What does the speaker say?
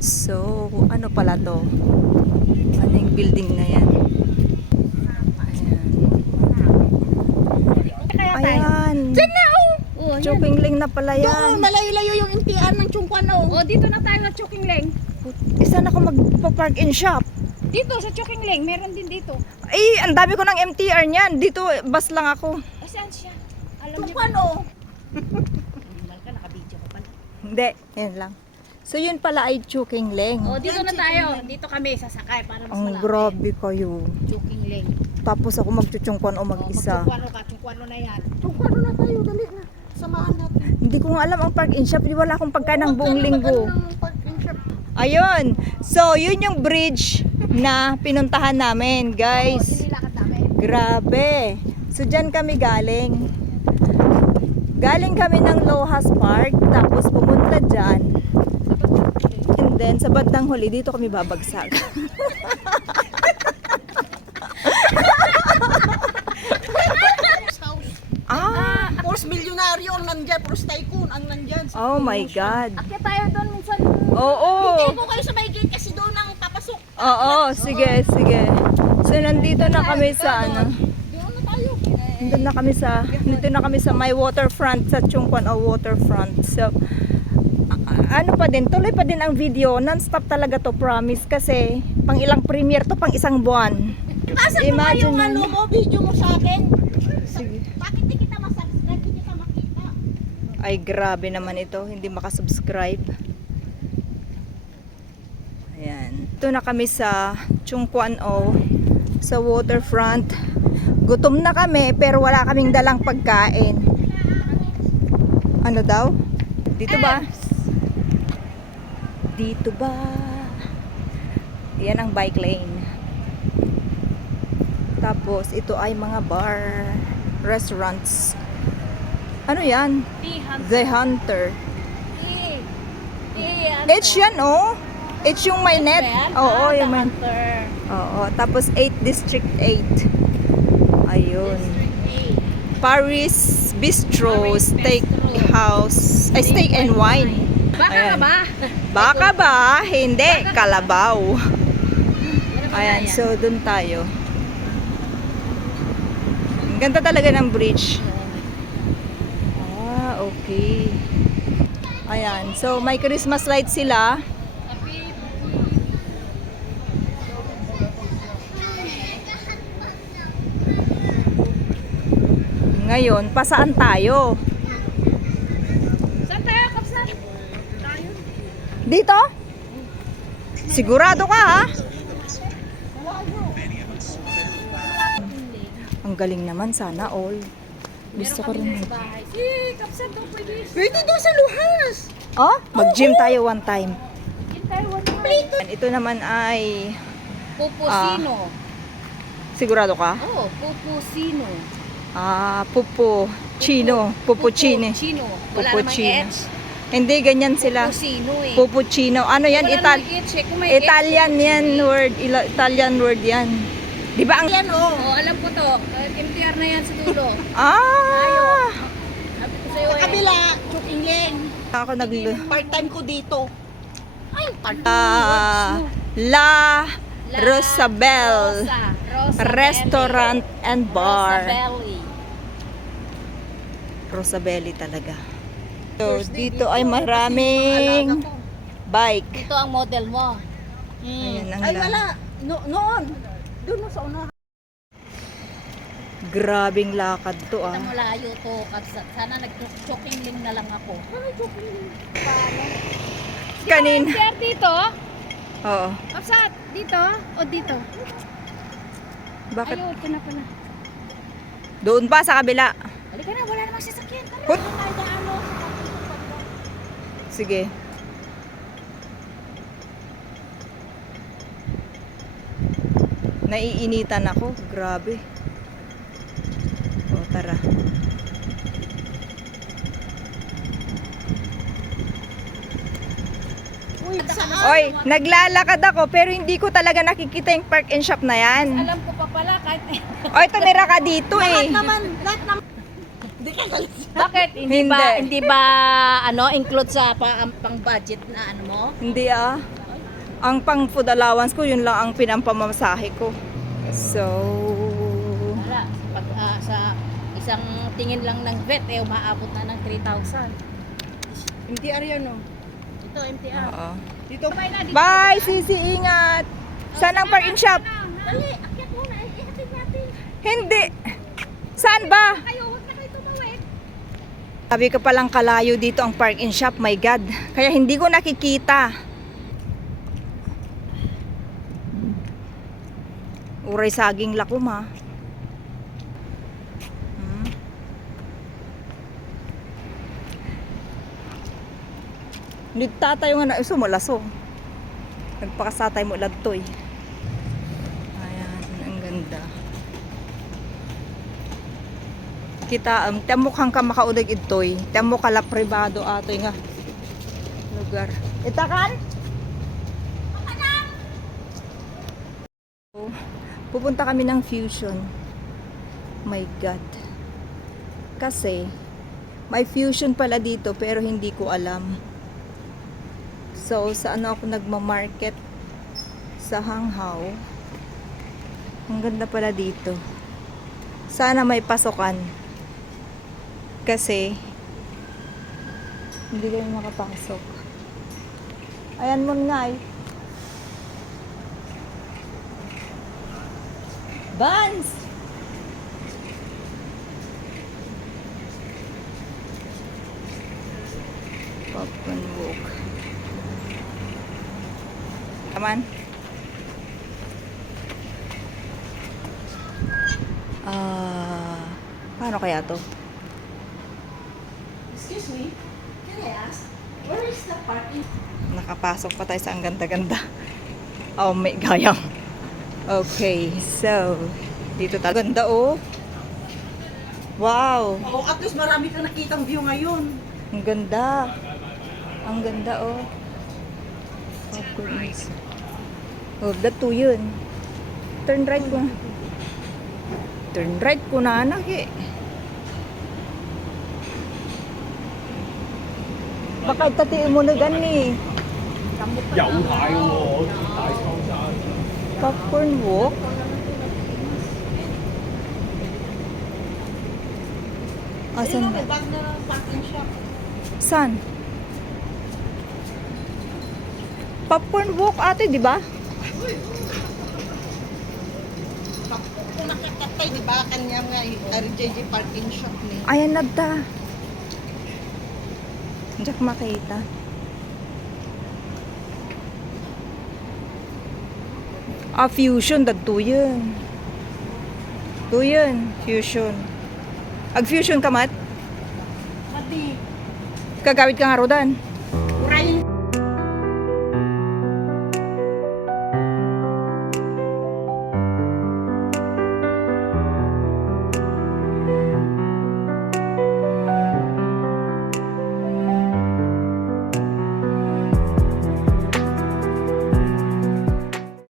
So, ano pala to? Ano yung building na yan? Ayan. Diyan na, oh! Oh, yan. Chokingling na pala Doon, yan. malayo-layo yung MTR ng Chungkwan, oh. Oh, dito na tayo sa Chokingling. Saan ako magpa-park in shop? Dito sa Chokingling, meron din dito. Ay, ang dami ko ng MTR niyan. Dito, bus lang ako. Saan siya? Alam Chungkwan, oh. Malka, naka-video ko pala. Hindi, yan lang. So, yun pala ay Chokingling. Oh, dito na tayo. Dito kami sasakay para mas Ang malapit. grabe kayo. Chokingling. Tapos ako magchuchungkwan o mag-isa. Chungkwano na yan. Chungkwano na tayo, dali na. Samahan natin. Hindi ko nga alam ang park in shop. Wala akong pagkain ng buong linggo. Ayun. So, yun yung bridge na pinuntahan namin, guys. Nilakad namin. Grabe. So, dyan kami galing. Galing kami ng Lohas Park. Tapos pumunta dyan. And then, sa bandang huli, dito kami babagsak. Force milyonaryo ang nandyan, force tycoon ang nandyan. Oh my God. Akyat tayo doon minsan. Oo. Hindi po kayo sa may gate kasi doon ang papasok. Oo, sige, sige. So, nandito na kami sa ano. Doon na tayo. Nandito na kami sa my waterfront sa Chungkwan o waterfront. So, ano pa din, tuloy pa din ang video. Non-stop talaga to, promise. Kasi, pang ilang premiere to, pang isang buwan. Tasan mo nga yung Imagine ano mo, video mo sa akin. Sige. Bakit di kita masubscribe, di kita makita? Ay, grabe naman ito. Hindi makasubscribe. Ayan. Ito na kami sa Chungkwan o sa waterfront. Gutom na kami pero wala kaming dalang pagkain. Ano daw? Dito ba? Dito ba? Yan ang bike lane. Tapos ito ay mga bar, restaurants. Ano yan? The Hunter. H yan oh. H yung may net. Oo, yung may. Oo, tapos 8 District 8. Ayun. Paris Bistro Steakhouse. Ay, Steak and Wine. Baka Ayan. ba? Baka ba? Hindi, kalabaw. Ayan, so dun tayo. Ang ganda talaga ng bridge. Ah, okay. Ayan, so may Christmas lights sila. Ngayon, pasaan tayo? Saan tayo, Kapsan? Tayo. Dito? Sigurado ka ha? Ang galing naman, sana all. Gusto ko rin. Si Kapsan daw pwede. Pwede doon sa Luhas. Oh, mag-gym tayo one time. In Taiwan na. Ito naman ay Pupusino. sigurado ka? Oh, Pupusino. Ah, Pupuccino. Pupuccini. Chino. Wala namang Pupuccino. H. Hindi, ganyan sila. Pupusino eh. Pupuccino. Ano yan? Wala namang H eh. Kung may Italian H, yan word. Italian word yan. Di ba ang... Yan oh. Oh, alam ko to. MTR na yan sa dulo. Ah! Sabi ko sa'yo eh. Kabila, Chokingling. Ako nag... Part-time ko dito. Ay, La Rosabel Rosa Restaurant and Bar. Rosabelli. Rosabelli talaga. So, dito ay maraming bike. Ito ang model mo. Ayan ang Ay la- wala. Noon. Doon mo sa unahan. Grabing lakad to Ito ah. malayo to. Kapsat. Sana nag-chokingling na lang ako. Ano chokingling? Kanina. Share dito? Oo. Kapsat, dito? O dito? Bakit? Ayun, ito na pala. Doon pa sa kabila. Halika na, wala namang sasakyan. Tara, Hut! doon tayo sa ano. Sige. Naiinitan ako. Grabe. O, tara. Uy, Oy, naglalakad ako pero hindi ko talaga nakikita yung park and shop na yan. alam ko pa pala kahit... Oy, tumira ka dito eh. Lahat naman. Hindi ka galit. Bakit? Hindi. Hindi ba ano include sa pang budget na ano mo? Hindi ah. Ay, Ang pang food allowance ko, yun lang ang pinampamasahe ko. So, Wala. Pag sa isang tingin lang ng vet, umaabot na ng 3,000. Hindi Ariano. Ito, MTR. oo. Dito. Bye, Sisi, ingat. Saan ang park-in shop? Dali, akyat muna. Ihatid natin. Hindi. Saan ba? Kayo, huwag na kayo tumawid. Sabi ko palang kalayo dito ang park-in shop, my God. Kaya hindi ko nakikita. Uray saging lakom ha. Hmm. Nagtatay nga na iso malaso. Nagpakasatay mo ladtoy. Ayan, ang ganda. Kita tamukhang ka makaudag itoy. Tamo kala privado atoy nga lugar. Itakan? Pupunta kami ng Fusion. My God. Kasi may Fusion pala dito pero hindi ko alam. So, sa ano ako nagma-market sa Hanghaw. Ang ganda pala dito. Sana may pasokan. Kasi hindi kami makapasok. Ayan mo nga eh. Buns! Popcorn walk. Aman. Paano kaya to? Excuse me. Can I ask? Where is the parking? Nakapasok pa tayo sa ang ganda-ganda. Oh, may gayang. Okay, so dito tayo. Ganda oh. Wow, Oh, at least marami kang nakitang view ngayon. ang ganda. Ang ganda oh. Oh, goodness. Oh, that to yun. Turn right ko. Turn right ko na anak eh. Baka tatiin mo na gani. 有蟹喎，大抽炸。 Popcorn walk. Asan Ayun, ba? may bag na ng parking shop. San? Popcorn walk ate, di ba? Kung nakakatay, di ba, kanya nga RJJ parking shop ni. Ayan na ta. Diyak makita. Fusion, dagto yun. To yun, fusion. Ag fusion ka mat? Mati. Kagawid ka nga rodan.